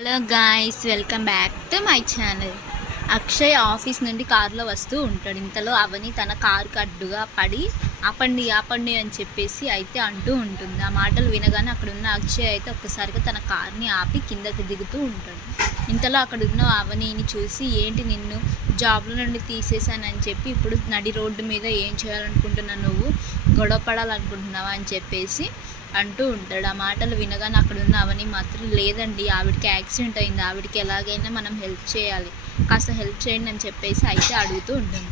Hello guys, welcome back to my channel. Akshay office నుండి కారులో వస్తూ ఉంటాడు. ఇంతలో అవని తన కారుకి అడ్డుగా పడి ఆపండి ఆపండి అని చెప్పేసి అయితే అంటూ ఉంటుంది. ఆ మాటలు వినగానే అక్కడున్న అక్షయ్ అయితే ఒక్కసారిగా తన కార్ని ఆపి కిందకి దిగుతూ ఉంటాడు. ఇంతలో అక్కడున్న అవనిని చూసి, ఏంటి నిన్ను జాబ్లో నుండి తీసేశానని చెప్పి ఇప్పుడు నడి రోడ్డు మీద ఏం చేయాలనుకుంటున్నావు, నువ్వు గొడవ పడాలనుకుంటున్నావా అని చెప్పేసి అంటూ ఉంటాడు. ఆ మాటలు వినగానే అక్కడున్న అవని మాత్రం, లేదండి ఆవిడకి యాక్సిడెంట్ అయింది, ఆవిడకి ఎలాగైనా మనం హెల్ప్ చేయాలి, కాస్త హెల్ప్ చేయండి అని చెప్పేసి అయితే అడుగుతూ ఉంటుంది.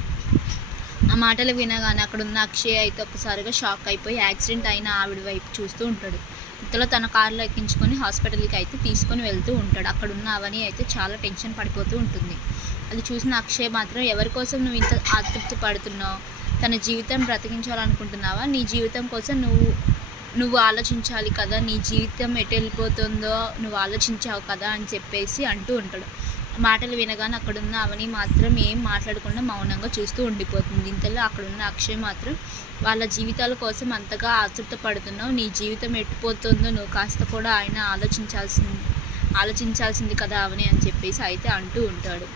ఆ మాటలు వినగానే అక్కడున్న అక్షయ్ అయితే ఒక్కసారిగా షాక్ అయిపోయి యాక్సిడెంట్ అయిన ఆవిడ వైపు చూస్తూ ఉంటాడు. ఇంతలో తన కారులో ఎక్కించుకొని హాస్పిటల్కి అయితే తీసుకొని వెళ్తూ ఉంటాడు. అక్కడున్న అవని అయితే చాలా టెన్షన్ పడిపోతూ ఉంటుంది. అది చూసిన అక్షయ్ మాత్రం, ఎవరి కోసం నువ్వు ఇంత ఆతృప్తి పడుతున్నావు, తన జీవితం బ్రతికించాలనుకుంటున్నావా, నీ జీవితం కోసం నువ్వు ఆలోచించాలి కదా, నీ జీవితం ఎటు వెళ్ళిపోతుందో నువ్వు ఆలోచించావు కదా అని చెప్పేసి అంటూ ఉంటాడు. మాటలు వినగానే అక్కడున్న అవని మాత్రం ఏం మాట్లాడకుండా మౌనంగా చూస్తూ ఉండిపోతుంది. ఇంతలో అక్కడున్న అక్షయ్ మాత్రం, వాళ్ళ జీవితాల కోసం అంతగా ఆతృత పడుతున్నావు, నీ జీవితం ఎట్టుపోతుందో నువ్వు కాస్త కూడా ఆయన ఆలోచించాల్సింది కదా అవని అని చెప్పేసి అయితే అంటూ ఉంటాడు.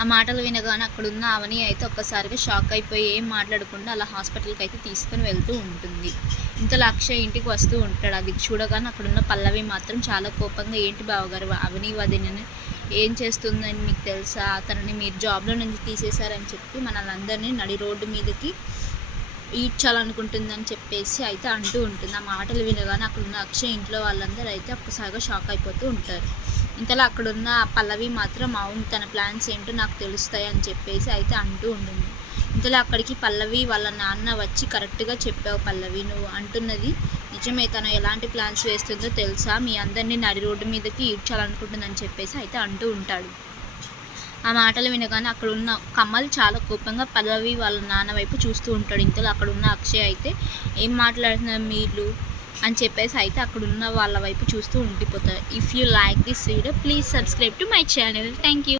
ఆ మాటలు వినగానే అక్కడున్న అవని అయితే ఒక్కసారిగా షాక్ అయిపోయి ఏం మాట్లాడకుండా అలా హాస్పిటల్కి అయితే తీసుకుని వెళ్తూ ఉంటుంది. ఇంతలో అక్షయ్ ఇంటికి వస్తూ ఉంటాడు. అది చూడగానే అక్కడున్న పల్లవి మాత్రం చాలా కోపంగా, ఏంటి బావగారు, అవని వదినని ఏం చేస్తుందని మీకు తెలుసా, అతనిని మీరు జాబ్లో నుంచి తీసేశారని చెప్పి మనల్ని నడి రోడ్డు మీదకి ఈడ్చాలనుకుంటుందని చెప్పేసి అయితే అంటూ ఉంటుంది. ఆ మాటలు వినగానే అక్కడున్న అక్షయ్ ఇంట్లో వాళ్ళందరూ అయితే ఒక్కసారిగా షాక్ అయిపోతూ ఉంటారు. ఇంతలో అక్కడున్న పల్లవి మాత్రం, అవును తన ప్లాన్స్ ఏంటో నాకు తెలుస్తాయి అని చెప్పేసి అయితే అంటూ ఉంటుంది. ఇంతలో అక్కడికి పల్లవి వాళ్ళ నాన్న వచ్చి, కరెక్ట్గా చెప్పావు పల్లవి, నువ్వు అంటున్నది నిజమే, తను ఎలాంటి ప్లాన్స్ వేస్తుందో తెలుసా, మీ అందరినీ నడి రోడ్డు మీదకి ఈడ్చాలనుకుంటుందని చెప్పేసి అయితే అంటూ ఉంటాడు. ఆ మాటలు వినగానే అక్కడున్న కమల్ చాలా కోపంగా పల్లవి వాళ్ళ నాన్న వైపు చూస్తూ ఉంటాడు. ఇంతలో అక్కడున్న అక్షయ్ అయితే, ఏం మాట్లాడుతున్నారు మీరు అని చెప్పేసి అయితే అక్కడున్న వాళ్ళ వైపు చూస్తూ ఉండిపోతారు. If you like this video please subscribe to my channel. Thank you.